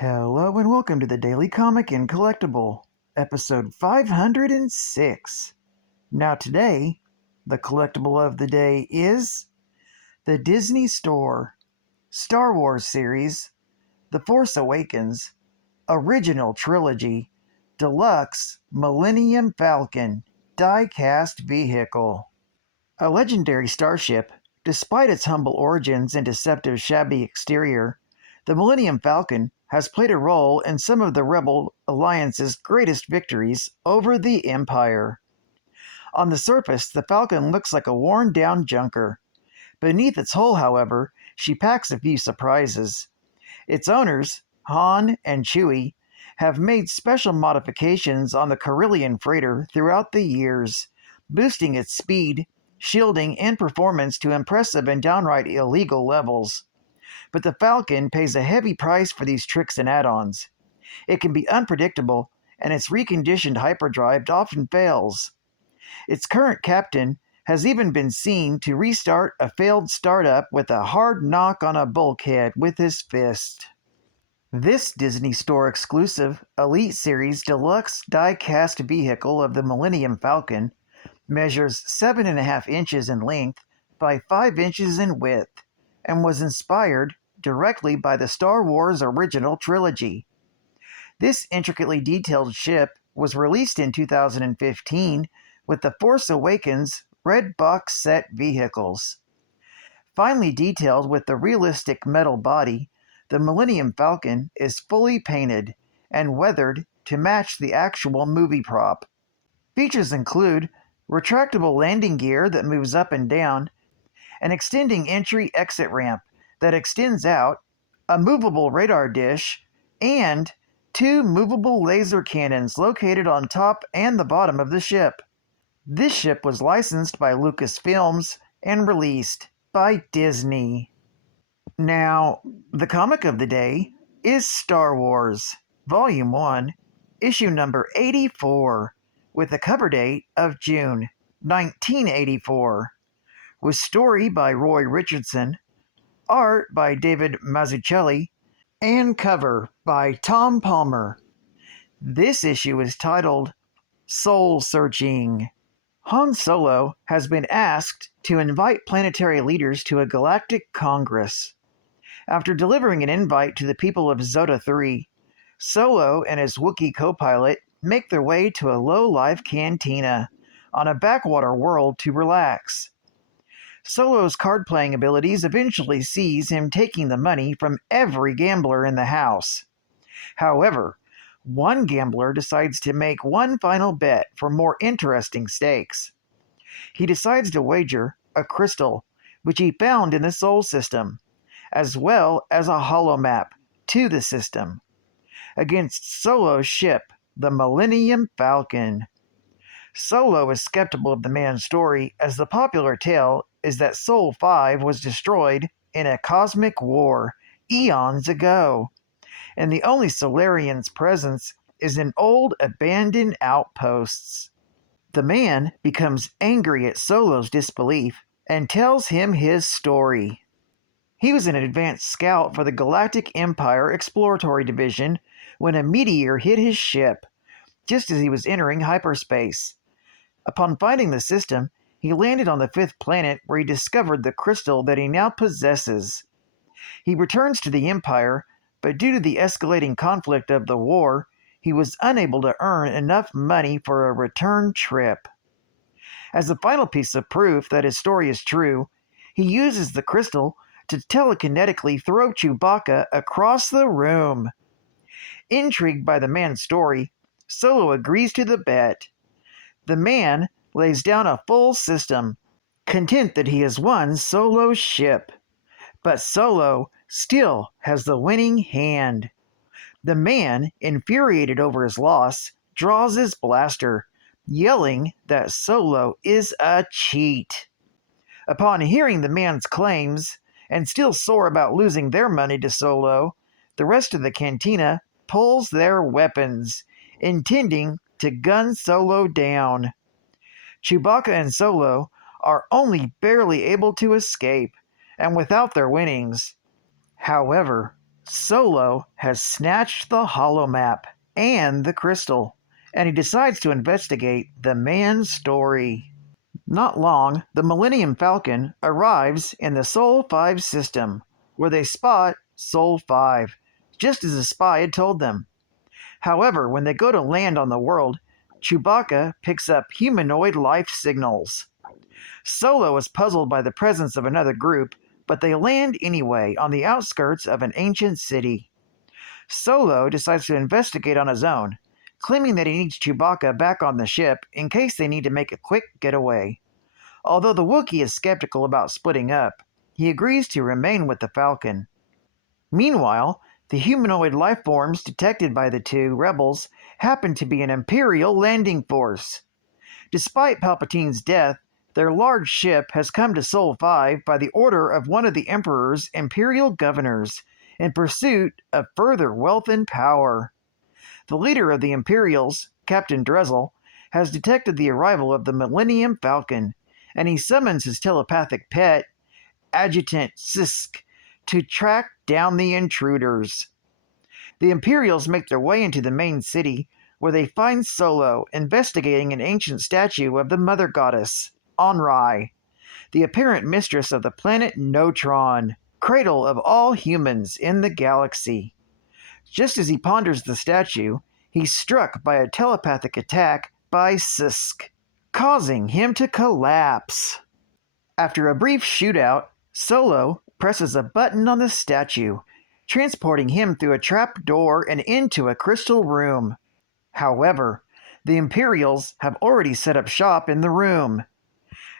Hello and welcome to the Daily Comic and Collectible, episode 506. Now today, the collectible of the day is the Disney Store Star Wars series, The Force Awakens, Original Trilogy, Deluxe Millennium Falcon, Diecast Vehicle. A legendary starship, despite its humble origins and deceptive shabby exterior, the Millennium Falcon has played a role in some of the Rebel Alliance's greatest victories over the Empire. On the surface, the Falcon looks like a worn-down junker. Beneath its hull, however, she packs a few surprises. Its owners, Han and Chewie, have made special modifications on the Corellian freighter throughout the years, boosting its speed, shielding, and performance to impressive and downright illegal levels. But the Falcon pays a heavy price for these tricks and add-ons. It can be unpredictable, and its reconditioned hyperdrive often fails. Its current captain has even been seen to restart a failed startup with a hard knock on a bulkhead with his fist. This Disney Store exclusive Elite Series Deluxe die-cast vehicle of the Millennium Falcon measures 7.5 inches in length by 5 inches in width and was inspired directly by the Star Wars original trilogy. This intricately detailed ship was released in 2015 with the Force Awakens red box set vehicles. Finely detailed with the realistic metal body, the Millennium Falcon is fully painted and weathered to match the actual movie prop. Features include retractable landing gear that moves up and down, an extending entry-exit ramp that extends out, a movable radar dish, and 2 movable laser cannons located on top and the bottom of the ship. This ship was licensed by Lucasfilms and released by Disney. Now, the comic of the day is Star Wars, Volume 1, issue number 84, with a cover date of June 1984, with story by Roy Richardson, art by David Mazzucchelli, and cover by Tom Palmer. This issue is titled Soul Searching. Han Solo has been asked to invite planetary leaders to a galactic congress. After delivering an invite to the people of Zota 3, Solo and his Wookiee co-pilot make their way to a low-life cantina on a backwater world to relax. Solo's card-playing abilities eventually sees him taking the money from every gambler in the house. However, one gambler decides to make one final bet for more interesting stakes. He decides to wager a crystal, which he found in the Sol system, as well as a holomap to the system, against Solo's ship, the Millennium Falcon. Solo is skeptical of the man's story, as the popular tale is that Sol 5 was destroyed in a cosmic war eons ago, and the only Solarian's presence is in old abandoned outposts. The man becomes angry at Solo's disbelief and tells him his story. He was an advanced scout for the Galactic Empire Exploratory Division when a meteor hit his ship, just as he was entering hyperspace. Upon finding the system, he landed on the 5th planet where he discovered the crystal that he now possesses. He returns to the Empire, but due to the escalating conflict of the war, he was unable to earn enough money for a return trip. As a final piece of proof that his story is true, he uses the crystal to telekinetically throw Chewbacca across the room. Intrigued by the man's story, Solo agrees to the bet. The man lays down a full system, content that he has won Solo's ship. But Solo still has the winning hand. The man, infuriated over his loss, draws his blaster, yelling that Solo is a cheat. Upon hearing the man's claims, and still sore about losing their money to Solo, the rest of the cantina pulls their weapons, intending to gun Solo down. Chewbacca and Solo are only barely able to escape, and without their winnings. However, Solo has snatched the holomap and the crystal, and he decides to investigate the man's story. Not long, the Millennium Falcon arrives in the Sol 5 system, where they spot Sol 5, just as a spy had told them. However, when they go to land on the world, Chewbacca picks up humanoid life signals. Solo is puzzled by the presence of another group, but they land anyway on the outskirts of an ancient city. Solo decides to investigate on his own, claiming that he needs Chewbacca back on the ship in case they need to make a quick getaway. Although the Wookiee is skeptical about splitting up, he agrees to remain with the Falcon. Meanwhile, the humanoid life forms detected by the two rebels happen to be an Imperial landing force. Despite Palpatine's death, their large ship has come to Sol 5 by the order of one of the Emperor's Imperial governors in pursuit of further wealth and power. The leader of the Imperials, Captain Dressel, has detected the arrival of the Millennium Falcon, and he summons his telepathic pet, Adjutant Sisk, to track down the intruders. The Imperials make their way into the main city, where they find Solo investigating an ancient statue of the Mother Goddess, Onrai, the apparent mistress of the planet Notron, cradle of all humans in the galaxy. Just as he ponders the statue, he's struck by a telepathic attack by Sisk, causing him to collapse. After a brief shootout, Solo presses a button on the statue, transporting him through a trap door and into a crystal room. However, the Imperials have already set up shop in the room.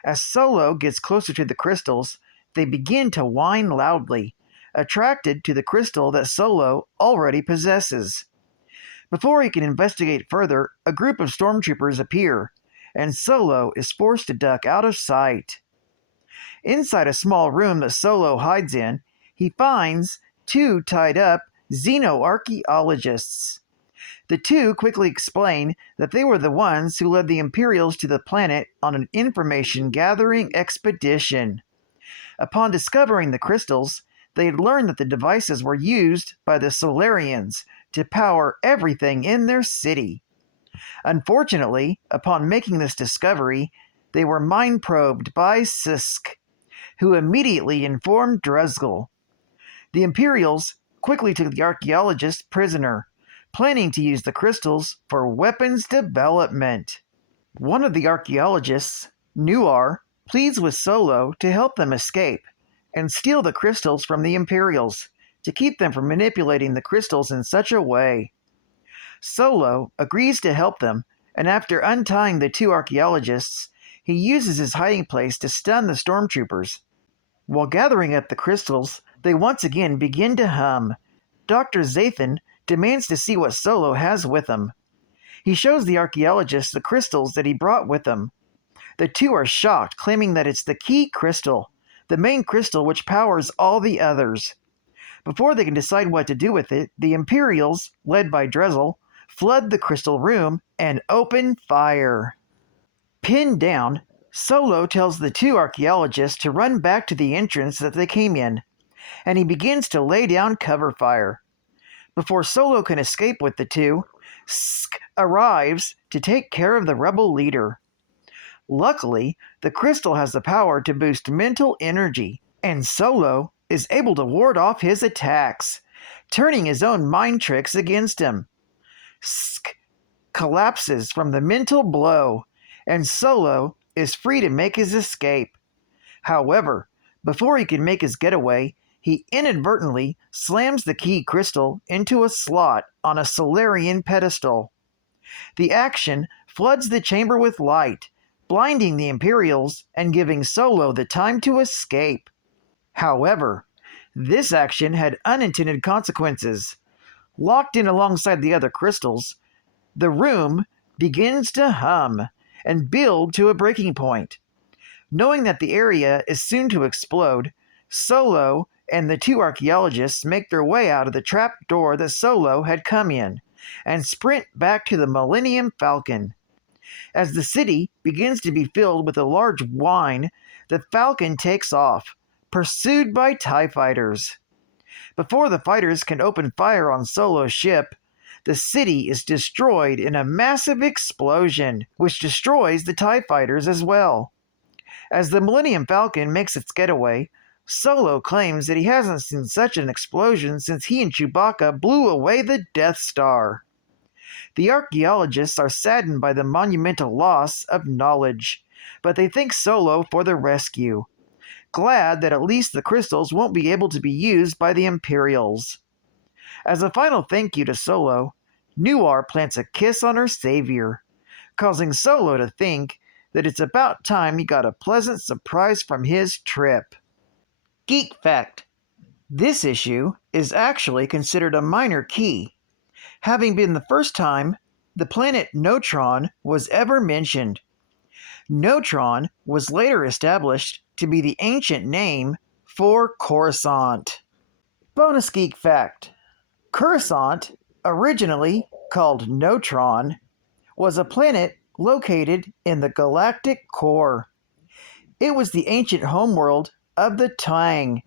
As Solo gets closer to the crystals, they begin to whine loudly, attracted to the crystal that Solo already possesses. Before he can investigate further, a group of stormtroopers appear, and Solo is forced to duck out of sight. Inside a small room that Solo hides in, he finds two tied up xenoarchaeologists. The two quickly explain that they were the ones who led the Imperials to the planet on an information-gathering expedition. Upon discovering the crystals, they had learned that the devices were used by the Solarians to power everything in their city. Unfortunately, upon making this discovery, they were mind-probed by Sisk, who immediately informed Dressel. The Imperials quickly took the archaeologist prisoner, planning to use the crystals for weapons development. One of the archaeologists, Nuar, pleads with Solo to help them escape and steal the crystals from the Imperials to keep them from manipulating the crystals in such a way. Solo agrees to help them, and after untying the two archaeologists, he uses his hiding place to stun the stormtroopers. While gathering up the crystals, they once again begin to hum. Dr. Zathan demands to see what Solo has with him. He shows the archaeologists the crystals that he brought with him. The two are shocked, claiming that it's the key crystal, the main crystal which powers all the others. Before they can decide what to do with it, the Imperials, led by Dressel, flood the crystal room and open fire. Pinned down, Solo tells the two archaeologists to run back to the entrance that they came in, and he begins to lay down cover fire. Before Solo can escape with the two, Sk arrives to take care of the rebel leader. Luckily, the crystal has the power to boost mental energy, and Solo is able to ward off his attacks, turning his own mind tricks against him. Sk collapses from the mental blow, and Solo is free to make his escape. However, before he can make his getaway, he inadvertently slams the key crystal into a slot on a Solarian pedestal. The action floods the chamber with light, blinding the Imperials and giving Solo the time to escape. However, this action had unintended consequences. Locked in alongside the other crystals, the room begins to hum and build to a breaking point. Knowing that the area is soon to explode, Solo and the two archaeologists make their way out of the trap door that Solo had come in and sprint back to the Millennium Falcon. As the city begins to be filled with a large whine, the Falcon takes off, pursued by TIE fighters. Before the fighters can open fire on Solo's ship, the city is destroyed in a massive explosion, which destroys the TIE fighters as well. As the Millennium Falcon makes its getaway, Solo claims that he hasn't seen such an explosion since he and Chewbacca blew away the Death Star. The archaeologists are saddened by the monumental loss of knowledge, but they thank Solo for the rescue, glad that at least the crystals won't be able to be used by the Imperials. As a final thank you to Solo, Noir plants a kiss on her savior, causing Solo to think that it's about time he got a pleasant surprise from his trip. Geek fact: this issue is actually considered a minor key, having been the first time the planet Notron was ever mentioned. Notron was later established to be the ancient name for Coruscant. Bonus geek fact: Coruscant, originally called Notron, was a planet located in the galactic core. It was the ancient homeworld of the Tang,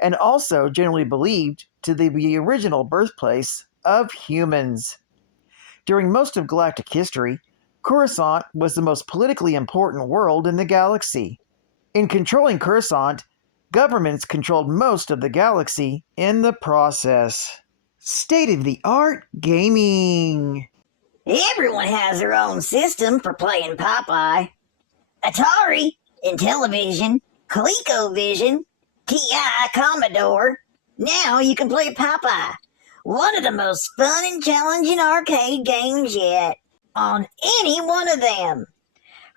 and also generally believed to be the original birthplace of humans. During most of galactic history, Coruscant was the most politically important world in the galaxy. In controlling Coruscant, governments controlled most of the galaxy in the process. State-of-the-art gaming. Everyone has their own system for playing Popeye. Atari, Intellivision, ColecoVision, TI, Commodore. Now you can play Popeye, one of the most fun and challenging arcade games yet, on any one of them.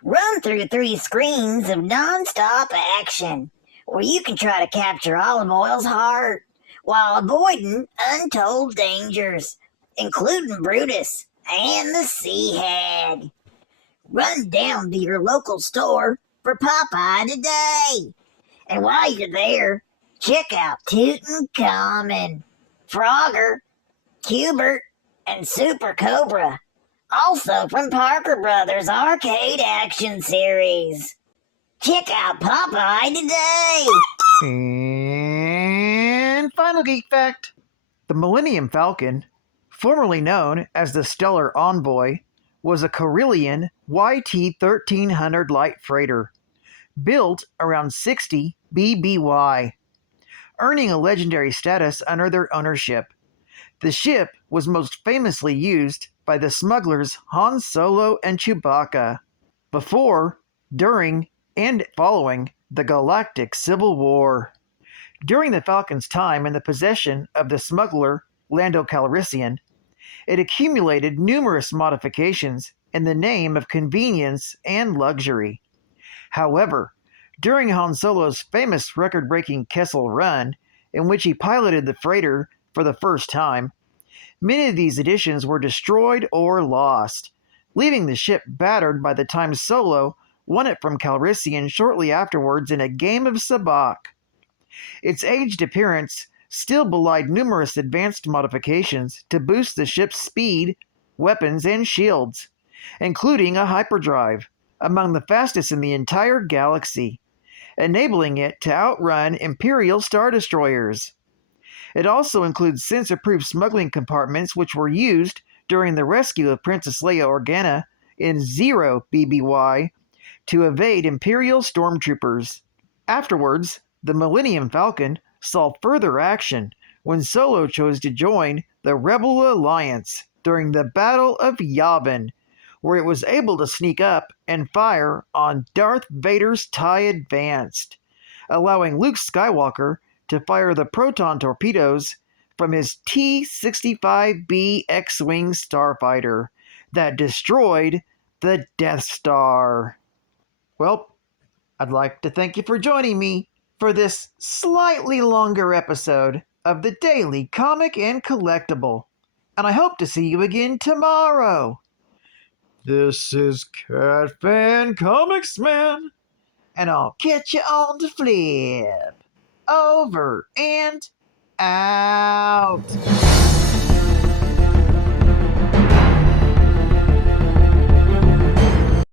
Run through 3 screens of non-stop action, where you can try to capture Olive Oil's heart, while avoiding untold dangers, including Brutus and the Sea Hag. Run down to your local store for Popeye today. And while you're there, check out Tutankhamun, Frogger, Cubert, and Super Cobra, also from Parker Brothers Arcade Action Series. Check out Popeye today! And final geek fact: the Millennium Falcon, formerly known as the Stellar Envoy, was a Corellian YT-1300 light freighter, built around 60 BBY, earning a legendary status under their ownership. The ship was most famously used by the smugglers Han Solo and Chewbacca before, during, and following the Galactic Civil War. During the Falcon's time in the possession of the smuggler Lando Calrissian, it accumulated numerous modifications in the name of convenience and luxury. However, during Han Solo's famous record-breaking Kessel Run, in which he piloted the freighter for the first time, many of these additions were destroyed or lost, leaving the ship battered by the time Solo won it from Calrissian shortly afterwards in a game of sabacc. Its aged appearance still belied numerous advanced modifications to boost the ship's speed, weapons, and shields, including a hyperdrive, among the fastest in the entire galaxy, enabling it to outrun Imperial Star Destroyers. It also includes sensor-proof smuggling compartments which were used during the rescue of Princess Leia Organa in 0 BBY to evade Imperial stormtroopers. Afterwards, the Millennium Falcon saw further action when Solo chose to join the Rebel Alliance during the Battle of Yavin, where it was able to sneak up and fire on Darth Vader's TIE Advanced, allowing Luke Skywalker to fire the proton torpedoes from his T-65B X-Wing starfighter that destroyed the Death Star. Well, I'd like to thank you for joining me for this slightly longer episode of the Daily Comic and Collectible, and I hope to see you again tomorrow. This is Cat Fan Comics Man, and I'll catch you on the flip. Over and out.